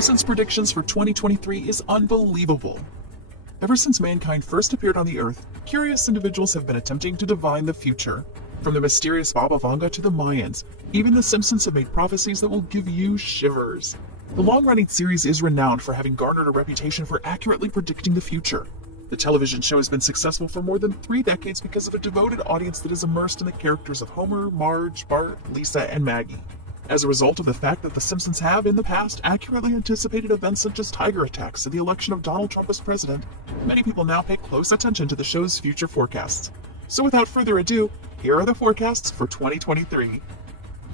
Simpsons' predictions for 2023 is unbelievable. Ever since mankind first appeared on the Earth, curious individuals have been attempting to divine the future. From the mysterious Baba Vanga to the Mayans, even the Simpsons have made prophecies that will give you shivers. The long-running series is renowned for having garnered a reputation for accurately predicting the future. The television show has been successful for more than 3 decades because of a devoted audience that is immersed in the characters of Homer, Marge, Bart, Lisa, and Maggie. As a result of the fact that The Simpsons have, in the past, accurately anticipated events such as tiger attacks and the election of Donald Trump as president, many people now pay close attention to the show's future forecasts. So without further ado, here are the forecasts for 2023.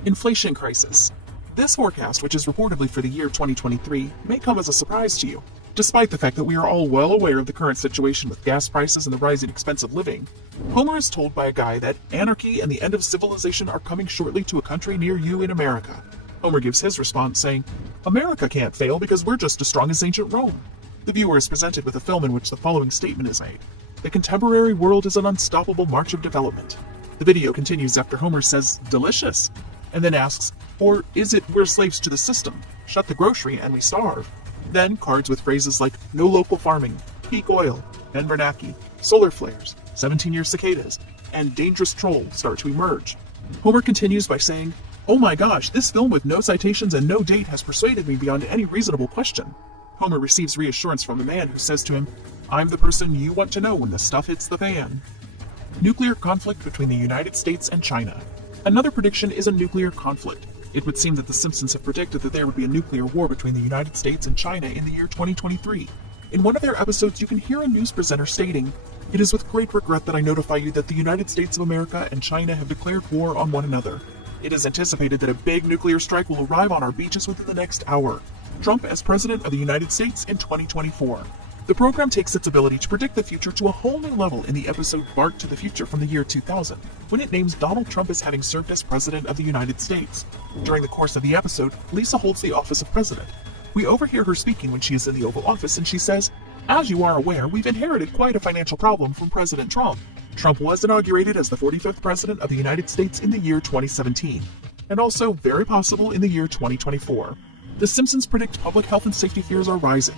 Inflation crisis. This forecast, which is reportedly for the year 2023, may come as a surprise to you. Despite the fact that we are all well aware of the current situation with gas prices and the rising expense of living, Homer is told by a guy that anarchy and the end of civilization are coming shortly to a country near you in America. Homer gives his response saying, "America can't fail because we're just as strong as ancient Rome." The viewer is presented with a film in which the following statement is made: "The contemporary world is an unstoppable march of development." The video continues after Homer says, "Delicious," and then asks, "Or is it we're slaves to the system? Shut the grocery and we starve." Then cards with phrases like "no local farming," "peak oil," "Ben Bernanke," "solar flares," 17-year cicadas, and "dangerous troll" start to emerge. Homer continues by saying, "Oh my gosh, this film with no citations and no date has persuaded me beyond any reasonable question." Homer receives reassurance from the man who says to him, "I'm the person you want to know when the stuff hits the fan." Nuclear conflict between the United States and China. Another prediction is a nuclear conflict. It would seem that the Simpsons have predicted that there would be a nuclear war between the United States and China in the year 2023. In one of their episodes, you can hear a news presenter stating, "It is with great regret that I notify you that the United States of America and China have declared war on one another. It is anticipated that a big nuclear strike will arrive on our beaches within the next hour. Trump as President of the United States in 2024. The program takes its ability to predict the future to a whole new level in the episode Bart to the Future from the year 2000, when it names Donald Trump as having served as President of the United States. During the course of the episode, Lisa holds the office of President. We overhear her speaking when she is in the Oval Office, and she says, "As you are aware, we've inherited quite a financial problem from President Trump. Trump was inaugurated as the 45th President of the United States in the year 2017, and also very possible in the year 2024. The Simpsons predict public health and safety fears are rising."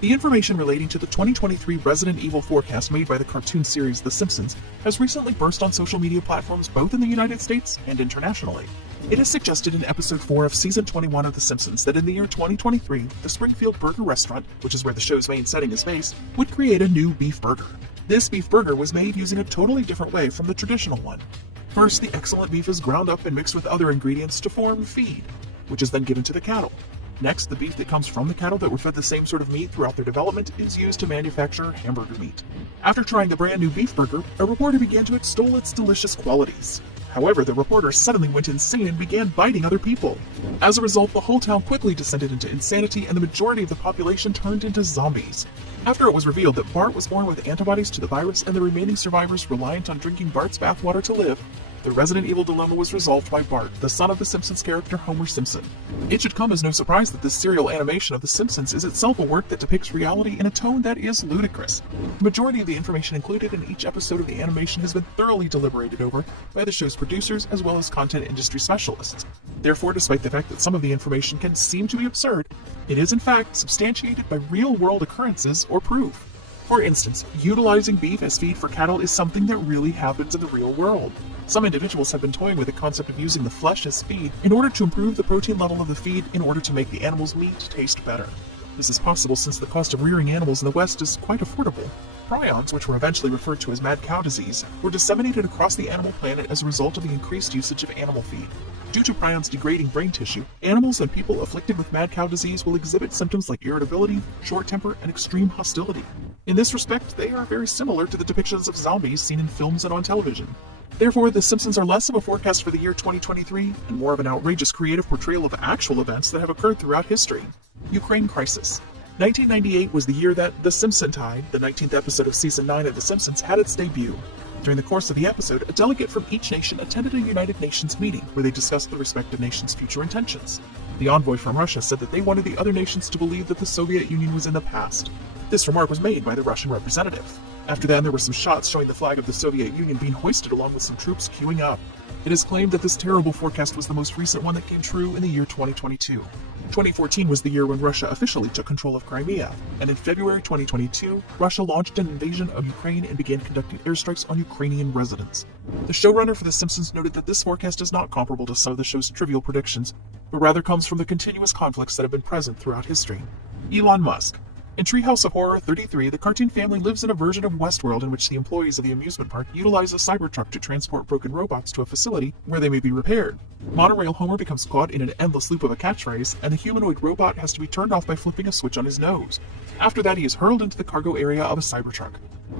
The information relating to the 2023 Resident Evil forecast made by the cartoon series The Simpsons has recently burst on social media platforms both in the United States and internationally. It is suggested in episode 4 of season 21 of The Simpsons that in the year 2023, the Springfield Burger restaurant, which is where the show's main setting is based, would create a new beef burger. This beef burger was made using a totally different way from the traditional one. First, the excellent beef is ground up and mixed with other ingredients to form feed, which is then given to the cattle. Next, the beef that comes from the cattle that were fed the same sort of meat throughout their development is used to manufacture hamburger meat. After trying the brand new beef burger, a reporter began to extol its delicious qualities. However, the reporter suddenly went insane and began biting other people. As a result, the whole town quickly descended into insanity and the majority of the population turned into zombies. After it was revealed that Bart was born with antibodies to the virus and the remaining survivors reliant on drinking Bart's bathwater to live, the Resident Evil dilemma was resolved by Bart, the son of the Simpsons character Homer Simpson. It should come as no surprise that this serial animation of The Simpsons is itself a work that depicts reality in a tone that is ludicrous. The majority of the information included in each episode of the animation has been thoroughly deliberated over by the show's producers as well as content industry specialists. Therefore, despite the fact that some of the information can seem to be absurd, it is in fact substantiated by real-world occurrences or proof. For instance, utilizing beef as feed for cattle is something that really happens in the real world. Some individuals have been toying with the concept of using the flesh as feed in order to improve the protein level of the feed in order to make the animal's meat taste better. This is possible since the cost of rearing animals in the West is quite affordable. Prions, which were eventually referred to as mad cow disease, were disseminated across the animal planet as a result of the increased usage of animal feed. Due to prions degrading brain tissue, animals and people afflicted with mad cow disease will exhibit symptoms like irritability, short temper, and extreme hostility. In this respect, they are very similar to the depictions of zombies seen in films and on television. Therefore, The Simpsons are less of a forecast for the year 2023 and more of an outrageous creative portrayal of actual events that have occurred throughout history. Ukraine crisis. 1998 was the year that The Simpsons-tide, the 19th episode of season 9 of The Simpsons, had its debut. During the course of the episode, a delegate from each nation attended a United Nations meeting where they discussed the respective nations' future intentions. The envoy from Russia said that they wanted the other nations to believe that the Soviet Union was in the past. This remark was made by the Russian representative. After that, there were some shots showing the flag of the Soviet Union being hoisted along with some troops queuing up. It is claimed that this terrible forecast was the most recent one that came true in the year 2022. 2014 was the year when Russia officially took control of Crimea, and in February 2022, Russia launched an invasion of Ukraine and began conducting airstrikes on Ukrainian residents. The showrunner for The Simpsons noted that this forecast is not comparable to some of the show's trivial predictions, but rather comes from the continuous conflicts that have been present throughout history. Elon Musk. In Treehouse of Horror 33, the cartoon family lives in a version of Westworld in which the employees of the amusement park utilize a Cybertruck to transport broken robots to a facility where they may be repaired. Monorail Homer becomes caught in an endless loop of a catchphrase, and the humanoid robot has to be turned off by flipping a switch on his nose. After that, he is hurled into the cargo area of a Cybertruck.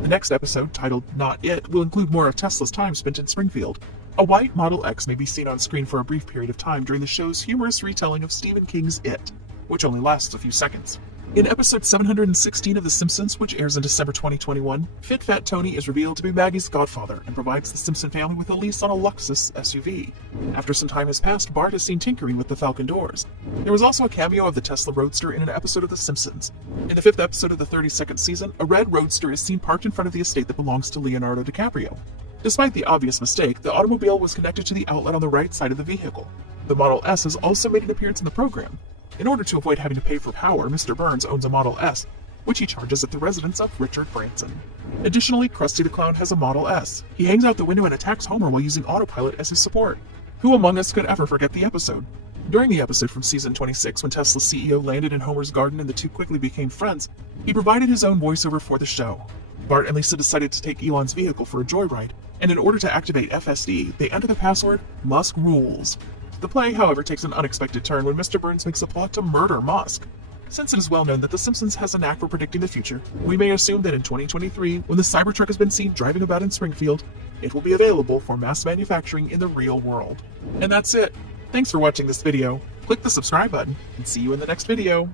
The next episode, titled Not It, will include more of Tesla's time spent in Springfield. A white Model X may be seen on screen for a brief period of time during the show's humorous retelling of Stephen King's It, which only lasts a few seconds. In episode 716 of The Simpsons, which airs in December 2021, Fit Fat Tony is revealed to be Maggie's godfather and provides the Simpson family with a lease on a Lexus SUV. After some time has passed, Bart is seen tinkering with the Falcon doors. There was also a cameo of the Tesla Roadster in an episode of The Simpsons. In the 5th episode of the 32nd season, a red Roadster is seen parked in front of the estate that belongs to Leonardo DiCaprio. Despite the obvious mistake, the automobile was connected to the outlet on the right side of the vehicle. The Model S has also made an appearance in the program. In order to avoid having to pay for power, Mr. Burns owns a Model S, which he charges at the residence of Richard Branson. Additionally, Krusty the Clown has a Model S. He hangs out the window and attacks Homer while using autopilot as his support. Who among us could ever forget the episode? During the episode from season 26, when Tesla's CEO landed in Homer's garden and the two quickly became friends, he provided his own voiceover for the show. Bart and Lisa decided to take Elon's vehicle for a joyride, and in order to activate FSD, they enter the password Musk Rules. The play, however, takes an unexpected turn when Mr. Burns makes a plot to murder Musk. Since it is well known that The Simpsons has a knack for predicting the future, we may assume that in 2023, when the Cybertruck has been seen driving about in Springfield, it will be available for mass manufacturing in the real world. And that's it. Thanks for watching this video. Click the subscribe button, and see you in the next video.